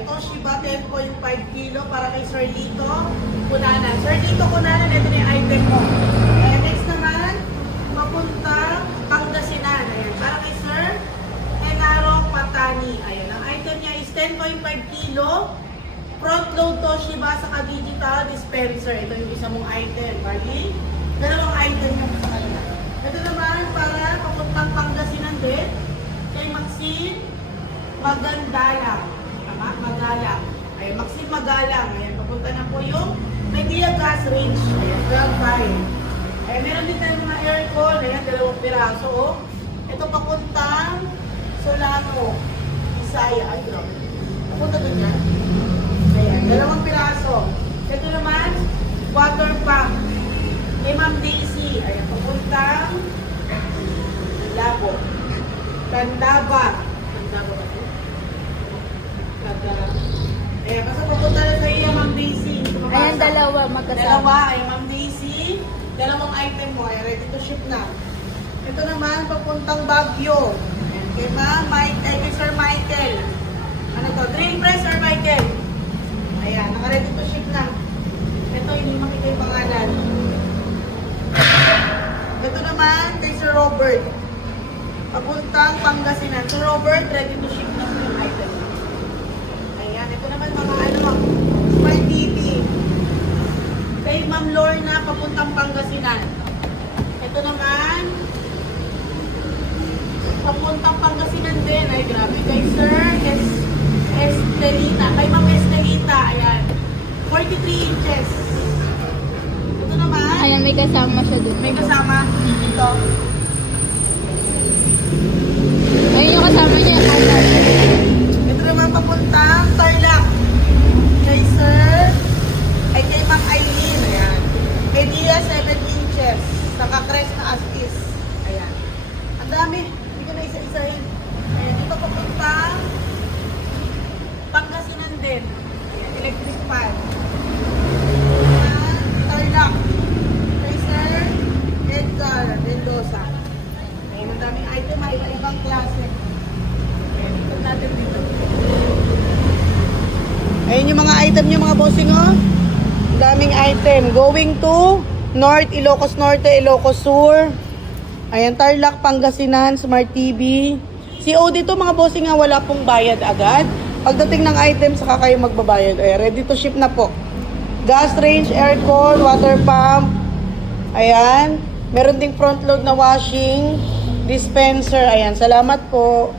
Ayan, Toshiba 10.5 kilo para kay Sir Lito Cunanan. Sir Lito Cunanan, ito na yung item mo. Ayan, next naman, papunta Pangasinan. Ayan, para kay Sir Enaro Patani. Ayan, ang item niya is 10.5 kilo. Front load Toshiba sa digital dispenser. Ito yung isa mong item. Bali, dalawang item yung sa kanila. Ito naman para papuntang Pangasinan din. Kay Maxine Magandalang. Tama? Magalang. Ayan, Maxine Magalang. Ayan, papunta na po yung Medea Gas Range. Ayan, 12.5. Ayan, meron din tayo mga aircon. Ayan, 2 piraso. Oh. Ito papuntang Solano. Isaya. Ay, grabe. Papunta doon yan. Ayan, 2 piraso. Ito naman, water pump. Kay Ma'am Daisy. Ayan, papuntang Labo. Tandaba. Tandaba ba ito? Tandaba. Ayan, basta papunta na sa iyo, Ma'am Daisy. Ayan, dalawa magkasama. Dalawa, ay Ma'am Daisy. Dalawang item mo, ay ready to ship na. Ito naman, papuntang Baguio. Ayan, kay Ma'am Mike, kay Sir Michael. Ano to? Drain press, Sir Michael. Ayan, naka-ready to ship na. Ito, hindi makita yung pangalan. Ito naman, kay Sir Robert. Papuntang Pangasinan. Sir Robert, ready to ship na yung item. Ayan, ito naman mga Smart TV. Kay Ma'am Lorna, papuntang Pangasinan. Ito naman, papuntang Pangasinan din. Ay, grabe. Kay Sir Estelita. Kay Ma'am Estelita. Ayan. 43 inches. Ito naman. Ayan, may kasama siya doon. May kasama. Ito. Ayun yung kasama niya. Ito naman papuntang Tarlac. Kay Sir. Ay kay Ma'am Eileen. Ayan. Kay Dia 7 inches. Naka-crest na as is. Ayan. Ang dami. Hindi ko na isa-isahin. Ayan. Dito papuntang Pangasinan din. Ayan. Electric fan. Ayan. Tarlac. Kay Sir Edgar Mendoza. Ayan. Ang daming item. Ay ibang klase. Ayan. Ikot natin dito. Ayan yung mga item nyo mga bossing oh. Daming item. Going to North, Ilocos Norte, Ilocos Sur. Ayan, Tarlac, Pangasinan, Smart TV. COD to mga bossing nga, wala pong bayad agad. Pagdating ng item, saka kayo magbabayad. Ayan, ready to ship na po. Gas range, aircon, water pump. Ayan. Meron ding front load na washing dispenser. Ayan, salamat po.